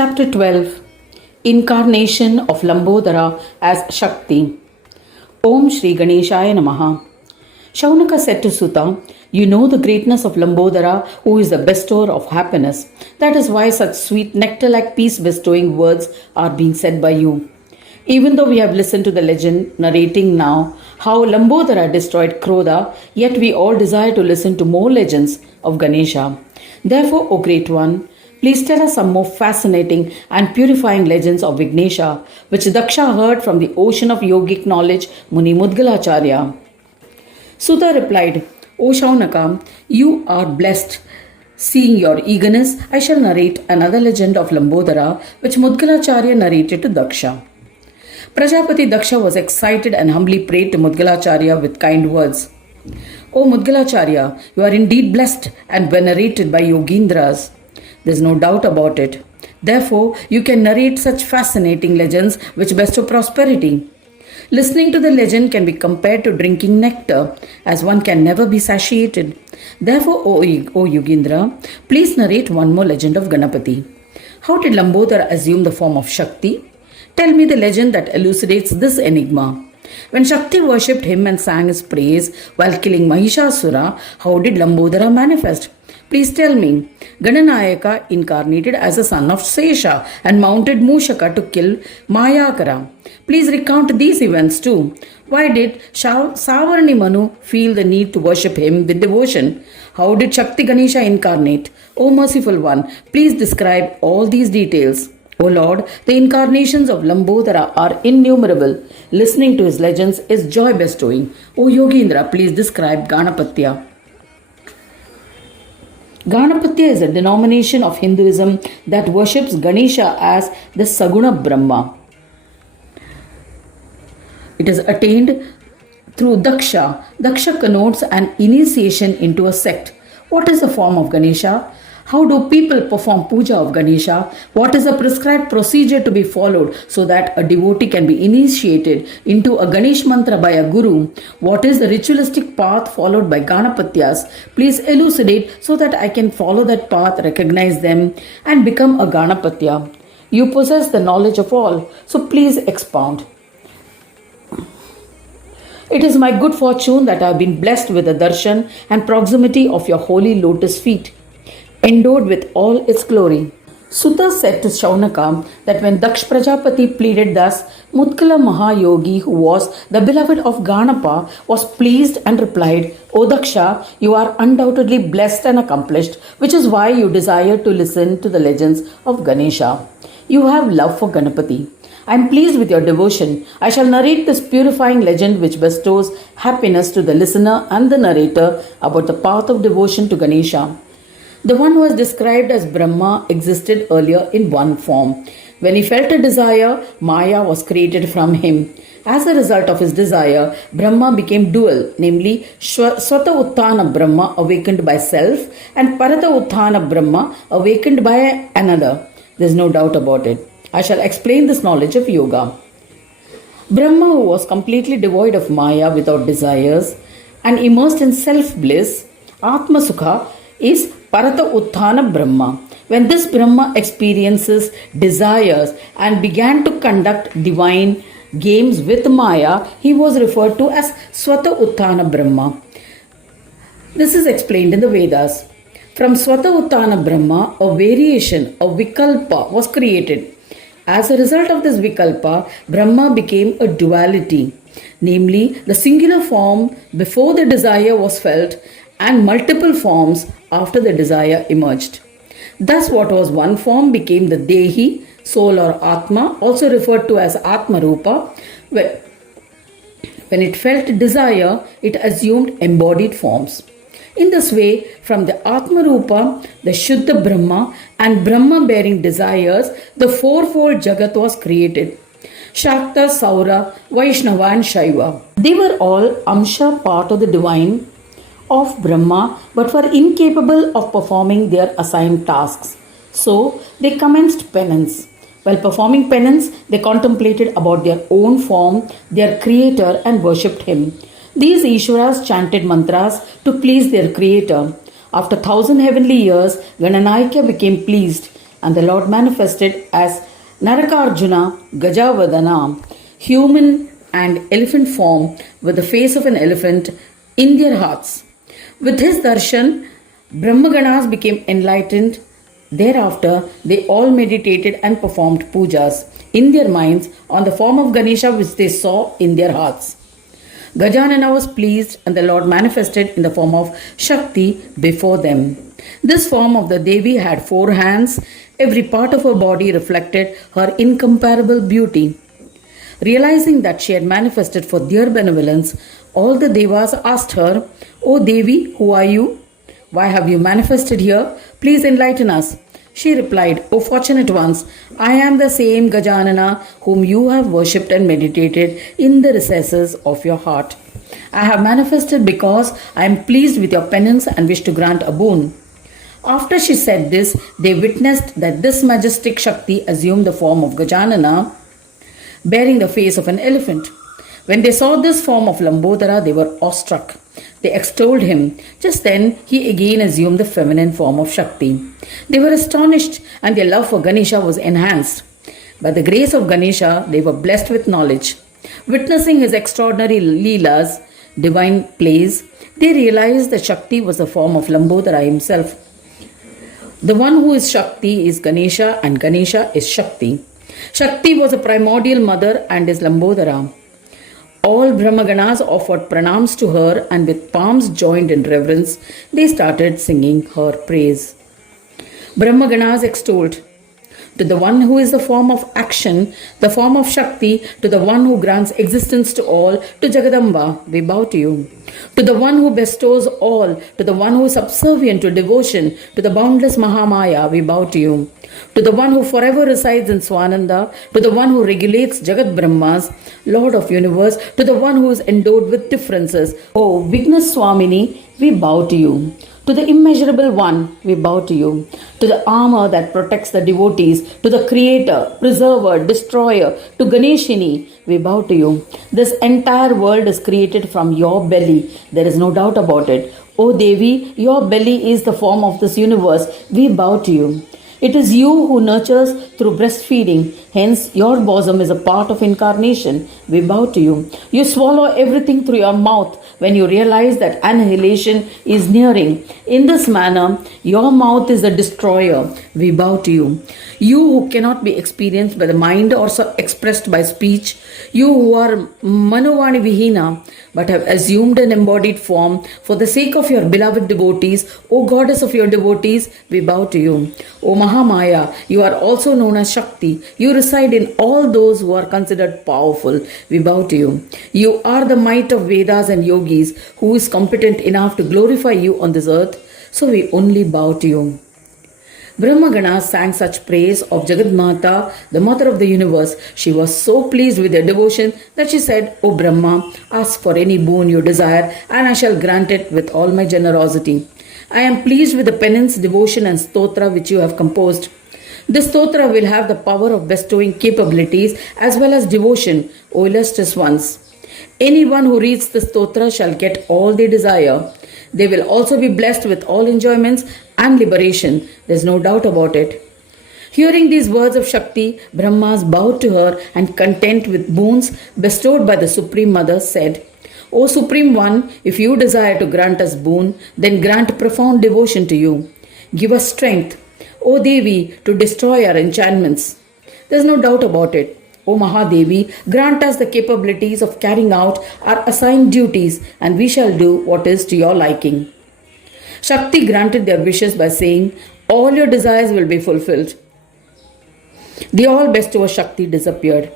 Chapter 12 Incarnation of Lambodara as Shakti. Om Shri Ganeshaya Namaha. Shaunaka said to Sutta, "You know the greatness of Lambodara, who is the bestower of happiness. That is why such sweet nectar-like peace-bestowing words are being said by you. Even though we have listened to the legend narrating now how Lambodara destroyed Krodha, yet we all desire to listen to more legends of Ganesha. Therefore, O Great One, please tell us some more fascinating and purifying legends of Vignesha, which Daksha heard from the ocean of yogic knowledge, Muni Mudgalacharya." Sutta replied, "O Shaunaka, you are blessed. Seeing your eagerness, I shall narrate another legend of Lambodara, which Mudgalacharya narrated to Daksha." Prajapati Daksha was excited and humbly prayed to Mudgalacharya with kind words. "O Mudgalacharya, you are indeed blessed and venerated by Yogindras. There's no doubt about it. Therefore, you can narrate such fascinating legends which bestow prosperity. Listening to the legend can be compared to drinking nectar, as one can never be satiated. Therefore, O Yogindra, please narrate one more legend of Ganapati. How did Lambodara assume the form of Shakti? Tell me the legend that elucidates this enigma. When Shakti worshipped him and sang his praise while killing Mahishasura, how did Lambodara manifest? Please tell me." Gananayaka incarnated as a son of Sesha and mounted Mushaka to kill Mayakara. Please recount these events too. Why did Savarni Manu feel the need to worship him with devotion? How did Shakti Ganesha incarnate? O merciful one, please describe all these details. O Lord, the incarnations of Lambodara are innumerable. Listening to his legends is joy bestowing. O Yogindra, please describe Ganapatya. Ganapatya is a denomination of Hinduism that worships Ganesha as the Saguna Brahma. It is attained through Daksha. Daksha connotes an initiation into a sect. What is the form of Ganesha? How do people perform puja of Ganesha? What is the prescribed procedure to be followed so that a devotee can be initiated into a Ganesh mantra by a guru? What is the ritualistic path followed by Ganapatyas? Please elucidate so that I can follow that path, recognize them, and become a Ganapatya. You possess the knowledge of all, so please expound. It is my good fortune that I have been blessed with the darshan and proximity of your holy lotus feet, endowed with all its glory." Sutta said to Shaunaka that when Daksh Prajapati pleaded thus, Mudgala Mahayogi, who was the beloved of Ganapa, was pleased and replied, "O Daksha, you are undoubtedly blessed and accomplished, which is why you desire to listen to the legends of Ganesha. You have love for Ganapati. I am pleased with your devotion. I shall narrate this purifying legend which bestows happiness to the listener and the narrator about the path of devotion to Ganesha. The one who was described as Brahma existed earlier in one form. When he felt a desire, Maya was created from him. As a result of his desire, Brahma became dual, namely Swata Utthana Brahma awakened by self and Parata Utthana Brahma awakened by another. There is no doubt about it. I shall explain this knowledge of yoga. Brahma, who was completely devoid of Maya without desires and immersed in self-bliss, Atma Sukha, is Parata Utthana Brahma. When this Brahma experiences desires and began to conduct divine games with Maya, he was referred to as Swata Utthana Brahma. This is explained in the Vedas. From Swata Utthana Brahma, a variation, a Vikalpa, was created. As a result of this Vikalpa, Brahma became a duality, namely the singular form before the desire was felt and multiple forms after the desire emerged. Thus, what was one form became the Dehi, soul or Atma, also referred to as Atma Rupa. When it felt desire, it assumed embodied forms. In this way, from the Atma Rupa, the Shuddha Brahma and Brahma bearing desires, the fourfold Jagat was created. Shakta, Saura, Vaishnava and Shaiva. They were all Amsha, part of the divine of Brahma, but were incapable of performing their assigned tasks. So, they commenced penance. While performing penance, they contemplated about their own form, their creator, and worshipped him. These Ishwaras chanted mantras to please their creator. After 1,000 heavenly years, Gananayaka became pleased. and the Lord manifested as Narakarjuna Gajavadana, human and elephant form with the face of an elephant in their hearts. With his darshan, Brahmaganas became enlightened. Thereafter, they all meditated and performed pujas in their minds on the form of Ganesha which they saw in their hearts. Gajanana was pleased and the Lord manifested in the form of Shakti before them. This form of the Devi had 4 hands. Every part of her body reflected her incomparable beauty. Realizing that she had manifested for their benevolence, all the Devas asked her, "O Devi, who are you? Why have you manifested here? Please enlighten us." She replied, "O fortunate ones, I am the same Gajanana whom you have worshipped and meditated in the recesses of your heart. I have manifested because I am pleased with your penance and wish to grant a boon." After she said this, they witnessed that this majestic Shakti assumed the form of Gajanana, bearing the face of an elephant. When they saw this form of Lambodara, they were awestruck. They extolled him. Just then, he again assumed the feminine form of Shakti. They were astonished and their love for Ganesha was enhanced. By the grace of Ganesha, they were blessed with knowledge. Witnessing his extraordinary leelas, divine plays, they realized that Shakti was the form of Lambodara himself. The one who is Shakti is Ganesha and Ganesha is Shakti. Shakti was a primordial mother and is Lambodara. All Brahmaganas offered pranams to her and with palms joined in reverence, they started singing her praise. Brahmaganas extolled, "To the one who is the form of action, the form of Shakti, to the one who grants existence to all, to Jagadamba, we bow to you. To the one who bestows all, to the one who is subservient to devotion, to the boundless Mahamaya, we bow to you. To the one who forever resides in Swananda, to the one who regulates Jagat Brahmas, Lord of Universe, to the one who is endowed with differences, O Vigna Swamini, we bow to you. To the immeasurable one, we bow to you. To the armor that protects the devotees, to the creator, preserver, destroyer, to Ganeshini, we bow to you. This entire world is created from your belly. There is no doubt about it. O Devi, your belly is the form of this universe. We bow to you. It is you who nurtures through breastfeeding. Hence, your bosom is a part of incarnation. We bow to you. You swallow everything through your mouth when you realize that annihilation is nearing. In this manner, your mouth is a destroyer. We bow to you. You who cannot be experienced by the mind or expressed by speech, you who are Manovani Vihina, but have assumed an embodied form for the sake of your beloved devotees, O goddess of your devotees, we bow to you. O Mahamaya, you are also known as Shakti. You reside in all those who are considered powerful. We bow to you. You are the might of Vedas and yogis, who is competent enough to glorify you on this earth, so we only bow to you. Brahmaganas sang such praise of Jagadmata, the mother of the universe. She was so pleased with their devotion that she said, "O Brahma, ask for any boon you desire, and I shall grant it with all my generosity. I am pleased with the penance, devotion, and stotra which you have composed. This stotra will have the power of bestowing capabilities as well as devotion, O illustrious ones. Anyone who reads the stotra shall get all they desire. They will also be blessed with all enjoyments and liberation. There is no doubt about it." Hearing these words of Shakti, Brahmas bowed to her and, content with boons bestowed by the Supreme Mother, said, "O Supreme One, if you desire to grant us boon, then grant profound devotion to you. Give us strength, O Devi, to destroy our enchantments. There is no doubt about it. O Mahadevi, grant us the capabilities of carrying out our assigned duties, and we shall do what is to your liking." Shakti granted their wishes by saying, "All your desires will be fulfilled." The all bestower Shakti disappeared.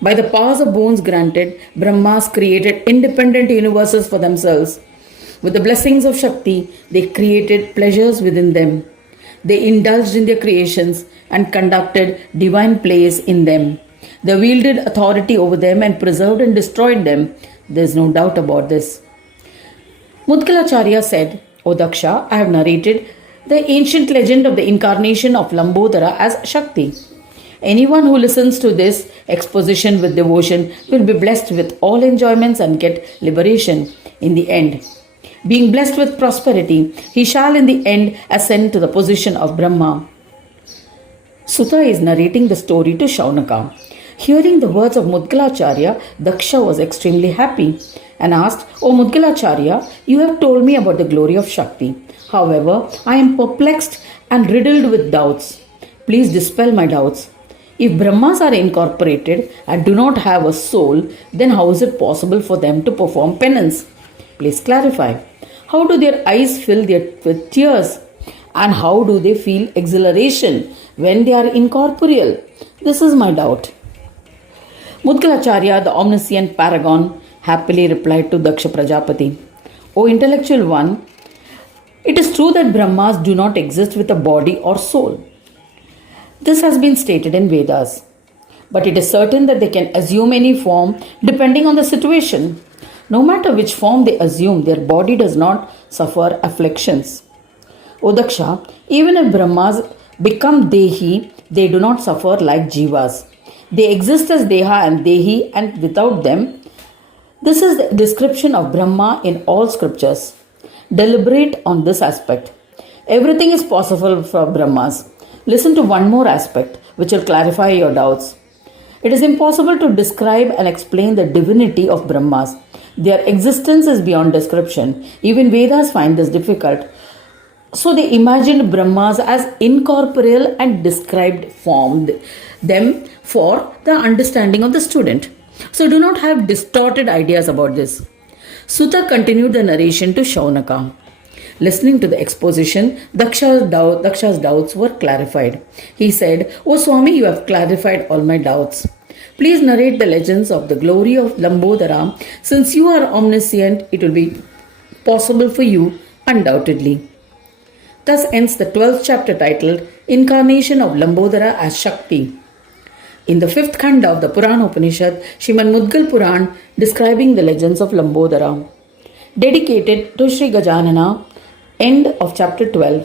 By the powers of boons granted, Brahmas created independent universes for themselves. With the blessings of Shakti, they created pleasures within them. They indulged in their creations and conducted divine plays in them. They wielded authority over them and preserved and destroyed them. There is no doubt about this. Mudgalacharya said, "O Daksha, I have narrated the ancient legend of the incarnation of Lambodara as Shakti. Anyone who listens to this exposition with devotion will be blessed with all enjoyments and get liberation in the end. Being blessed with prosperity, he shall in the end ascend to the position of Brahma." Sutta is narrating the story to Shaunaka. Hearing the words of Mudgalacharya, Daksha was extremely happy and asked, "O Mudgalacharya, you have told me about the glory of Shakti. However, I am perplexed and riddled with doubts. Please dispel my doubts. If Brahmas are incorporated and do not have a soul, then how is it possible for them to perform penance? Please clarify. How do their eyes fill with tears? And how do they feel exhilaration when they are incorporeal? This is my doubt." Mudgalacharya, the omniscient paragon, happily replied to Daksha Prajapati, "O intellectual one, it is true that Brahmas do not exist with a body or soul. This has been stated in Vedas. But it is certain that they can assume any form depending on the situation. No matter which form they assume, their body does not suffer afflictions. O Daksha, even if Brahmas become Dehi, they do not suffer like Jivas. They exist as Deha and Dehi, and without them. This is the description of Brahma in all scriptures. Deliberate on this aspect. Everything is possible for Brahmas. Listen to one more aspect which will clarify your doubts. It is impossible to describe and explain the divinity of Brahmas. Their existence is beyond description. Even Vedas find this difficult. So they imagined Brahmas as incorporeal and described formed them for the understanding of the student. So do not have distorted ideas about this. Sutta continued the narration to Shaunaka. Listening to the exposition, Daksha's doubts were clarified. He said, "O Swami, you have clarified all my doubts. Please narrate the legends of the glory of Lambodara. Since you are omniscient, it will be possible for you, undoubtedly." Thus ends the 12th chapter titled Incarnation of Lambodara as Shakti. In the 5th Khanda of the Purana Upanishad, Srimad Mudgal Puran describing the legends of Lambodara. Dedicated to Sri Gajanana, end of chapter 12.